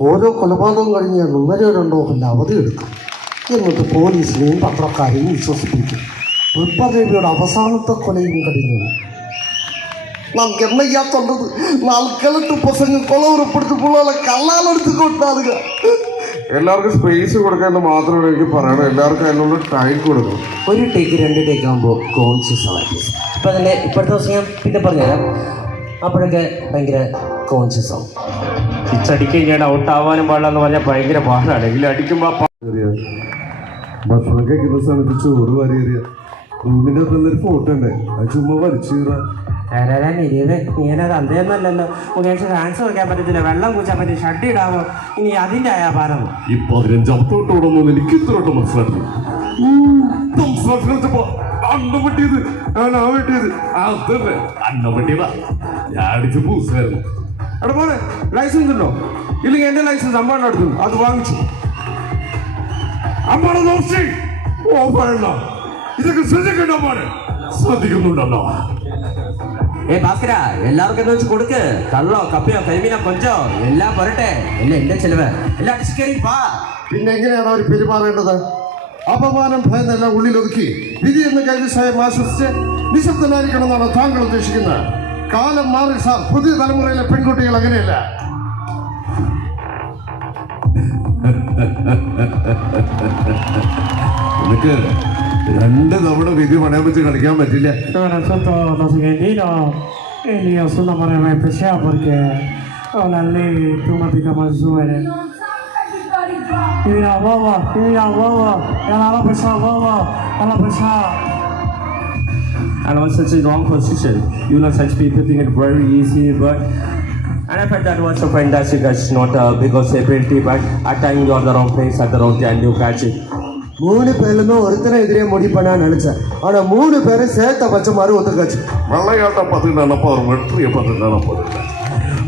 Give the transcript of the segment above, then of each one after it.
ഓരോ കൊലപാതകം കഴിഞ്ഞാൽ ഒന്നരയോ രണ്ടോ കൊല്ലം അവധി എടുക്കും. എന്നിട്ട് പോലീസിനെയും പത്രക്കാരെയും വിശ്വസിപ്പിക്കും. ഉൽപ്പാദേവിയുടെ അവസാനത്തെ കൊലയും കഴിഞ്ഞു നമുക്ക് എന്നയ്യാത്തുണ്ടത് തൊണ്ടത് പ്രസംഗം കൊല ഉറപ്പെടുത്തി പിള്ളേരെ കള്ളാലെടുത്ത് കൊണ്ടാടുക എല്ലാവർക്കും സ്പേസ് കൊടുക്കാൻ മാത്രമേ എനിക്ക് പറയണം എല്ലാവർക്കും അതിനുള്ള ടൈം കൊടുക്കണം. ഒരു ടേക്ക് രണ്ട് ടേക്ക് ആകുമ്പോൾ കോൺഷ്യസ് ആണ്. ഇപ്പം അതിന്റെ ഇപ്പോഴത്തെ ദിവസം ഞാൻ പിന്നെ പറഞ്ഞുതരാം. അപ്പോഴൊക്കെ ഭയങ്കര കോൺഷ്യസ് ആവും. സിക്സ് ഇങ്ങനെ ഔട്ട് ആവാനും പാടില്ല എന്ന് പറഞ്ഞാൽ ഭയങ്കര പാടാണ് എങ്കിലും അടിക്കുമ്പോൾ ഭക്ഷണം കഴിക്കുന്ന സമയത്ത് ചോറ് വരേറിയ റൂമിന്റെ അകത്ത് ഒരു ഫോട്ടോ ഉണ്ട് അത് ചുമ്മാ വലിച്ചു നീനത് അന്തേന്നല്ലല്ലോ മുകേഷ് ഡാൻസ് കളിക്കാൻ പറ്റത്തില്ല. വെള്ളം കുച്ചാൻ പറ്റി ഷഡ് ഇടാമോ? ഇനി അതിന്റെ ആയാപാരം. ഈ പതിനഞ്ചാമത്തോട്ട് ഓടുന്നു എനിക്ക് ഇത്രയോട്ട് മനസ്സിലാക്കി അണ്ണ വെട്ടിയതാ. ഞാൻ അടിച്ച് പൂസായിരുന്നു എടാ പോലെ ലൈസൻസ് ഉണ്ടോ? ഇല്ലെങ്കിൽ എന്റെ ലൈസൻസ് അമ്മാണ് എടുക്കുന്നു അത് വാങ്ങിച്ചു. അമ്മാണ് നോക്കി ഓ പറയണ്ട. ഇതൊക്കെ ശ്രദ്ധിക്കണ്ട അമ്മാണ് ശ്രദ്ധിക്കുന്നുണ്ടല്ലോ. ഏ ഭാസ്കര എല്ലാവർക്കും എന്ന് വെച്ച് കൊടുക്ക്? കള്ളോ കപ്പയോ കരിമീനോ കൊഞ്ചോ എല്ലാം പോരട്ടെ. എല്ലാം എന്റെ ചെലവ്? എല്ലാം അടിച്ചു കയറി പാ പിന്നെ എങ്ങനെയാണ് അവർ പെരുമാറേണ്ടത്? അപമാനം ഭയന്നെല്ലാം ഉള്ളിലൊതുക്കി വിധി എന്ന് കരുതി സ്വയം ആശ്വസിച്ച് നിശബ്ദനായിരിക്കണമെന്നാണ് താങ്കൾ ഉദ്ദേശിക്കുന്നത്. കാലം മാറി സാർ പുതിയ തലമുറയിലെ പെൺകുട്ടികൾ അങ്ങനെയല്ല നിനക്ക് രണ്ട് തവണ വിധി പണയം വെച്ച് കളിക്കാൻ la pica más suere. Mira, bobo, mira, bobo, ya la pesada, bobo, ya la pesada. and was such a wrong position. You know, such people think it very easy, but and I felt that was so fantastic. It's not a big of ability, but at times you're the wrong place at the wrong time. You catch it. மூணு பேருமே ஒருத்தனை எதிரே முடி பண்ண நினைச்சேன் ஆனா மூணு பேரும் சேர்த்த பச்ச மாதிரி ஒத்துக்காச்சு விளையாட்டை பார்த்து நினைப்பா ஒரு வெற்றியை பார்த்து நினைப்பதில்லை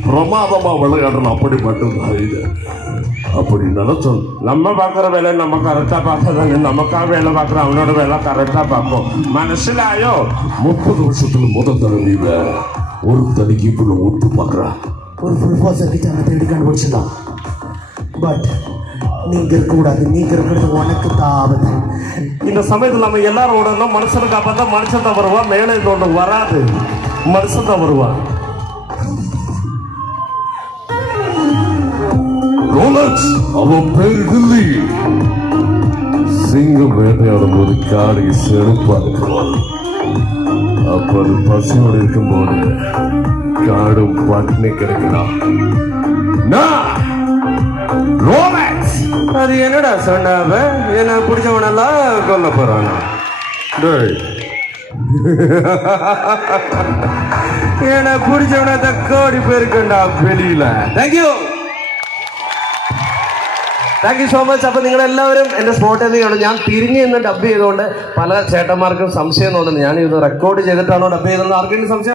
பிரமாதமா விளையாடணும். அப்படி மட்டும்தான் இது. அப்படி நினைச்சோம். நம்ம பார்க்குற வேலை நம்ம கரெக்டாக பார்த்ததாங்க நமக்காக வேலை பார்க்குற அவனோட வேலை கரெக்டாக பார்ப்போம். மனசிலாயோ முப்பது வருஷத்துல முதல் தடவை ஒரு தனிக்கு இப்படி ஒத்து பார்க்குறான் ஒரு ஃபுல் பாசிட்டிவ் பட் நீங்க இருக்கக்கூடாது. நீங்க இருக்கிறது உனக்கு தாவது இந்த சமயத்தில் நம்ம எல்லாரும் ஓடணும். மனுஷனுக்கு அப்போ தான் மனுஷன் மேலே தோண்ட வராது. மனுஷன் தவறுவான் ரோலக்ஸ் அவன் பேர் கில்லி சிங்கம் வேட்டையாடும் போது காடை செருப்பா இருக்கிறான் அப்ப அது பசியோடு இருக்கும்போது காடும் பட்டினி கிடைக்கிறான் ரோலக்ஸ் அது என்னடா சொன்னாவ என்ன பிடிச்சவனெல்லாம் கொல்ல போறானா? என்ன பிடிச்சவன கோடி பேருக்குண்டா வெளியில? Thank you thank you so much അപ്പൊ നിങ്ങൾ എല്ലാവരും എന്റെ സ്പോട്ടിൽ കാണും. ഞാൻ തിരിഞ്ഞ് നിന്ന് ഡബ് ചെയ്തുകൊണ്ട് പല ചേട്ടന്മാർക്കും സംശയം തോന്നുന്നു. ഞാൻ ഇത് റെക്കോർഡ് ചെയ്തിട്ടാണോ ഡബ് ചെയ്തതെന്ന് ആർക്കെങ്കിലും സംശയം